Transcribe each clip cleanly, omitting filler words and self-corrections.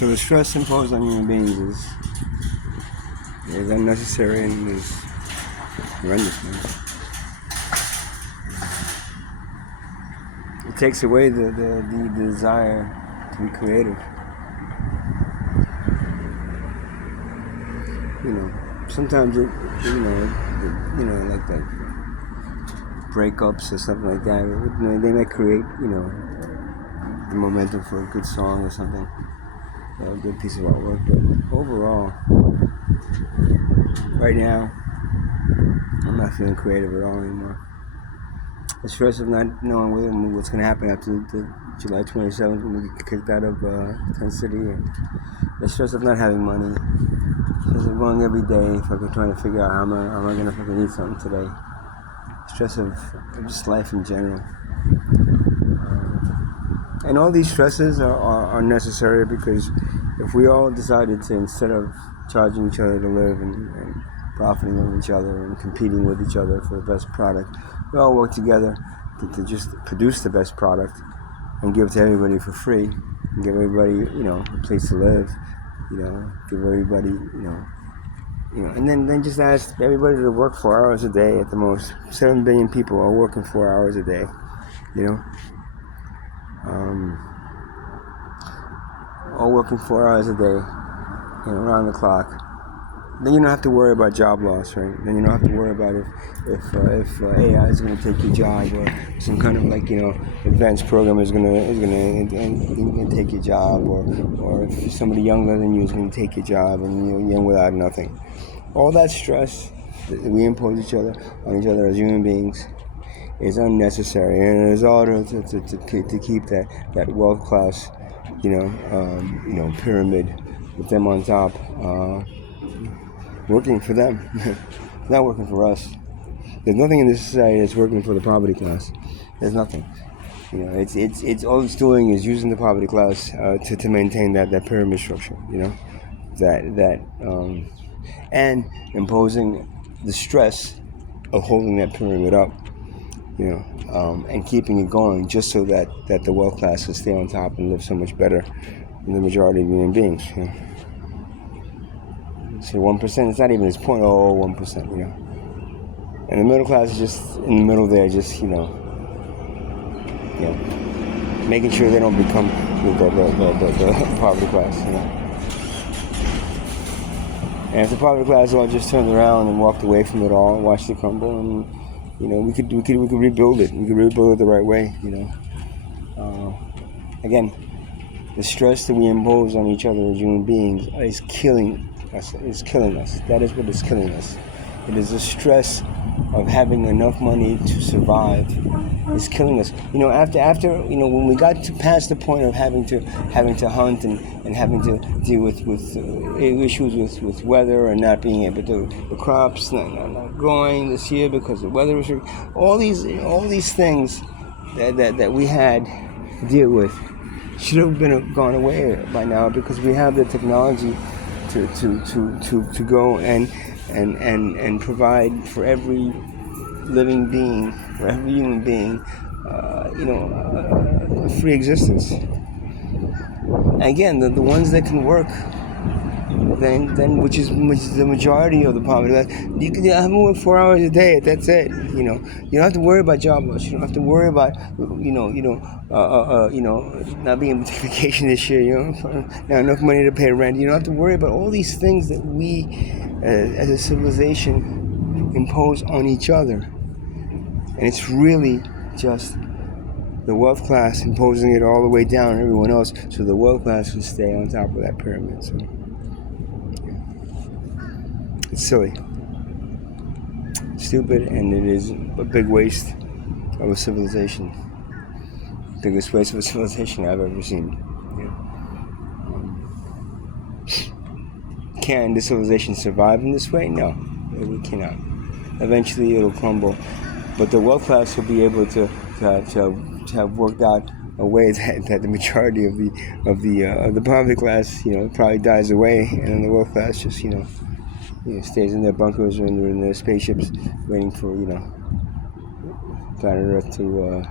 So the stress imposed on human beings is unnecessary and is horrendous, man. It takes away the desire to be creative. Sometimes like that breakups or something like that. They might create, the momentum for a good song or something, a good piece of artwork. But overall, right now, I'm not feeling creative at all anymore. The stress of not knowing what's going to happen after the July 27th when we get kicked out of Tent City, and the stress of not having money, the stress of going every day, fucking trying to figure out how am I going to fucking eat something today, stress of just life in general. And all these stresses are necessary, because if we all decided to, instead of charging each other to live and profiting on each other and competing with each other for the best product, we all work together to just produce the best product and give it to everybody for free, and give everybody, a place to live, give everybody, and then just ask everybody to work 4 hours a day at the most. 7 billion people are working 4 hours a day, all working 4 hours a day, around the clock. Then you don't have to worry about job loss, right? Then you don't have to worry about if AI is going to take your job, or some kind of advanced program is going to take your job, or if somebody younger than you is going to take your job, and you're young without nothing. All that stress that we impose on each other as human beings is unnecessary, and it is all to keep that wealth class, pyramid with them on top. Working for them, not working for us. There's nothing in this society that's working for the poverty class. There's nothing. It's all it's doing is using the poverty class to maintain that pyramid structure. And imposing the stress of holding that pyramid up. And keeping it going, just so that the wealth class will stay on top and live so much better than the majority of human beings. So 1%, it's not even, it's 0.01%, And the middle class is just in the middle there, just, making sure they don't become the poverty class, And if the poverty class all just turned around and walked away from it all and watched it crumble, and, we could rebuild it. We could rebuild it the right way, Again, the stress that we impose on each other as human beings is killing us. That is what is killing us. It is the stress of having enough money to survive is killing us. After when we got to past the point of having to hunt and having to deal with issues with weather, and not being able to, the crops not growing this year because the weather was, all these things that we had to deal with should have gone away by now, because we have the technology to go and provide for every living being, for every human being, a free existence. Again, the ones that can work, then which is the majority of the poverty. You can have them work 4 hours a day. That's it. You don't have to worry about job loss. You don't have to worry about not being able to take vacation this year. Not enough money to pay rent. You don't have to worry about all these things that we, as a civilization, impose on each other. And it's really just the wealth class imposing it all the way down on everyone else, so the wealth class will stay on top of that pyramid. So it's silly, stupid, and it is a big waste of a civilization. Biggest waste of a civilization I've ever seen. Can the civilization survive in this way? No, it cannot. Eventually it'll crumble, but the wealth class will be able to have worked out a way that the majority of the poverty class, probably dies away, and then the wealth class just, stays in their bunkers or in their spaceships, waiting for, planet Earth to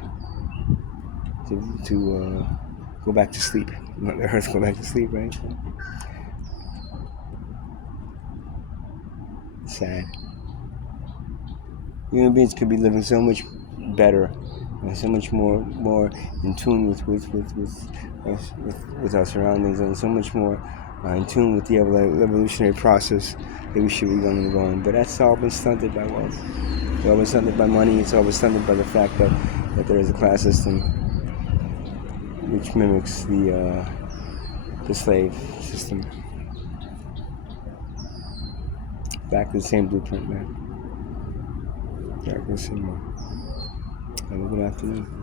go back to sleep. Let the earth go back to sleep, right? Sad. Human beings could be living so much better and so much more in tune with our surroundings, and so much more in tune with the evolutionary process that we should be going. But that's all been stunted by wealth. It's all been stunted by money. It's all been stunted by the fact that there is a class system which mimics the slave system. Back to the same blueprint, man. Back to the same one. Have a good afternoon.